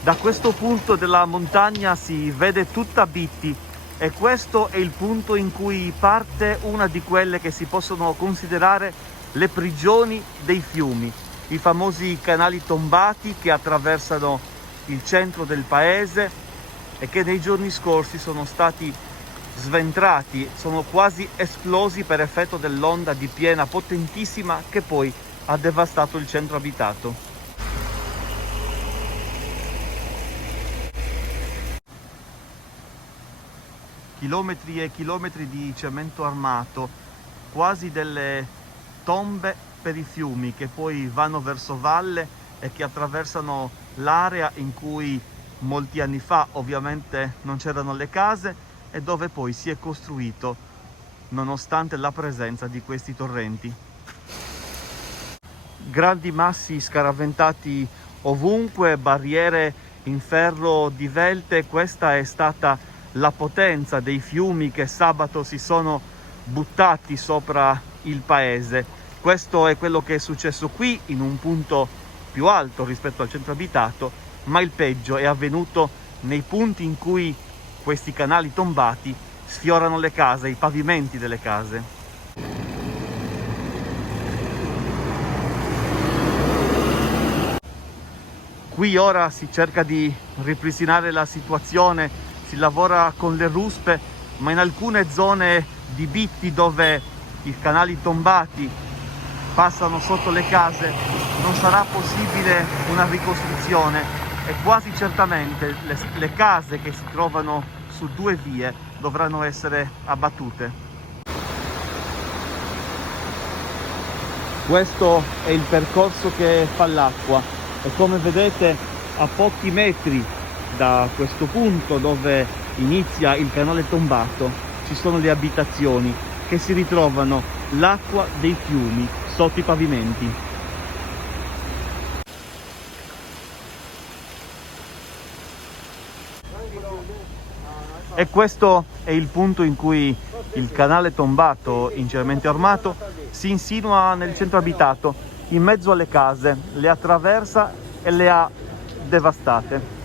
Da questo punto della montagna si vede tutta Bitti e questo è il punto in cui parte una di quelle che si possono considerare le prigioni dei fiumi, i famosi canali tombati che attraversano il centro del paese e che nei giorni scorsi sono stati sventrati, sono quasi esplosi per effetto dell'onda di piena potentissima che poi ha devastato il centro abitato. Chilometri e chilometri di cemento armato, quasi delle tombe per i fiumi che poi vanno verso valle e che attraversano l'area in cui molti anni fa ovviamente non c'erano le case e dove poi si è costruito nonostante la presenza di questi torrenti. Grandi massi scaraventati ovunque, barriere in ferro divelte. Questa è stata la potenza dei fiumi che sabato si sono buttati sopra il paese. Questo è quello che è successo qui, in un punto più alto rispetto al centro abitato, ma il peggio è avvenuto nei punti in cui questi canali tombati sfiorano le case, i pavimenti delle case. Qui ora si cerca di ripristinare la situazione, si lavora con le ruspe, ma in alcune zone di Bitti dove i canali tombati passano sotto le case non sarà possibile una ricostruzione e quasi certamente le case che si trovano su due vie dovranno essere abbattute. Questo è il percorso che fa l'acqua. E come vedete, a pochi metri da questo punto dove inizia il canale tombato ci sono le abitazioni che si ritrovano l'acqua dei fiumi sotto i pavimenti. E questo è il punto in cui il canale tombato in cemento armato si insinua nel centro abitato, in mezzo alle case, le attraversa e le ha devastate.